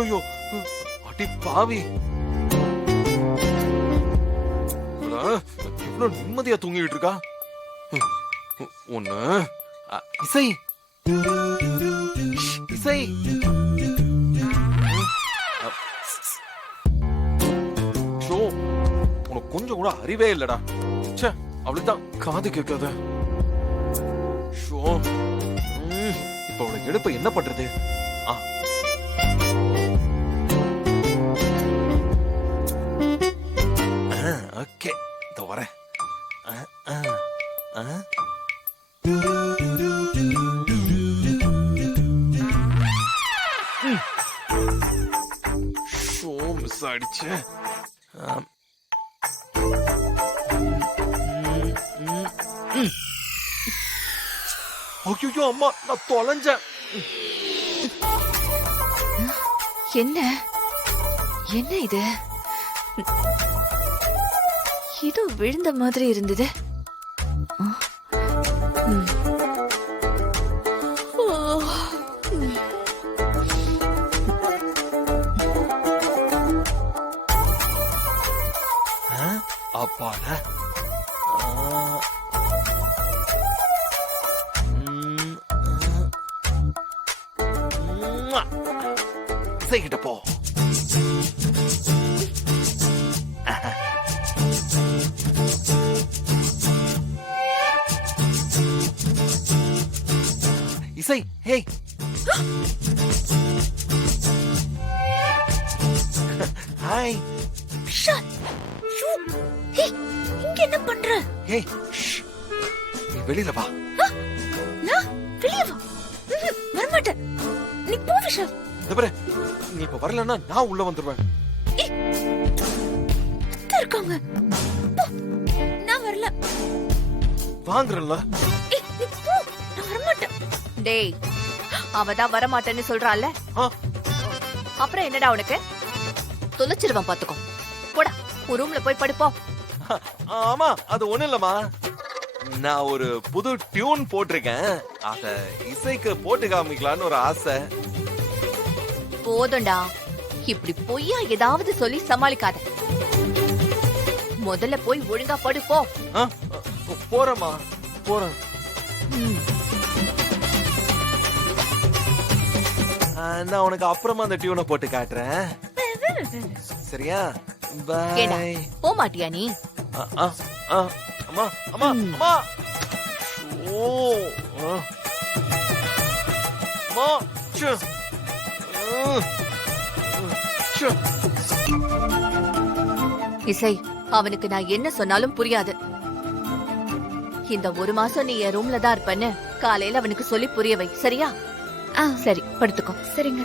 ஐயோ அடி பாவி, இவ்வளவு நிம்மதியா தூங்கிட்டு இருக்கா. ஒண்ணு இசை இசை உனக்கு கொஞ்சம் கூட அறிவே இல்லடா. அவளுதான் காது கேட்காத. இப்ப அவளை எடுப்ப என்ன பண்றது? ஓகே, இதோ வரேன். மிஸ் ஆயிடுச்சு. ஐயோ அம்மா, நான் தொலைஞ்சேன். என்ன என்ன இது? இது விழுந்த மாதிரி இருந்தது. அப்பாடா, கிட்ட போ. இசை, ஹே, ஹாய். இங்க என்ன பண்ற? ஹே, நீ வெளியில வா. வெளியே வா. வரமாட்டேன். நீ போ விஷால். நீ இப்ப வரலன்னா நான் உள்ள வந்துருவேன். இருக்காங்க. நான் வரல. வாங்குறல்ல. நான் வரமாட்டேன். டேய், அவதான் வரமாட்டேன்னு சொல்றாள்ல, அப்புறம் என்னடா உனக்கு? தொலைச்சிருவான் பாத்துக்கோ. போடா, ஒரு ரூம்ல போய் படுப்போம். ஆமா, அது ஒண்ணு இல்லம்மா, நான் ஒரு புது டியூன் போட்டிருக்கேன். அத இசைக்கு போட்டு காமிக்கலான்னு ஒரு ஆசை. போதும்டா, இப்படி பொய்யா ஏதாவது சொல்லி சமாளிக்காத. முதல்ல போய் ஒழுங்கா படுப்போ. போறமா, போறேன். நான் உனக்கு அப்புறமா அந்த டியூனை போட்டு காட்டுறேன், சரியா? பை. போக மாட்டியா நீ? அம்மா அம்மா அம்மா, ஓ அம்மா, இசை, அவனுக்கு நான் என்ன சொன்னாலும் புரியாது. இந்த ஒரு மாசம் நீ என் ரூம்ல தான் இருப்பன்னு காலையில அவனுக்கு சொல்லி புரிய வை, சரியா? சரி, படுத்துக்கோ. சரிங்க.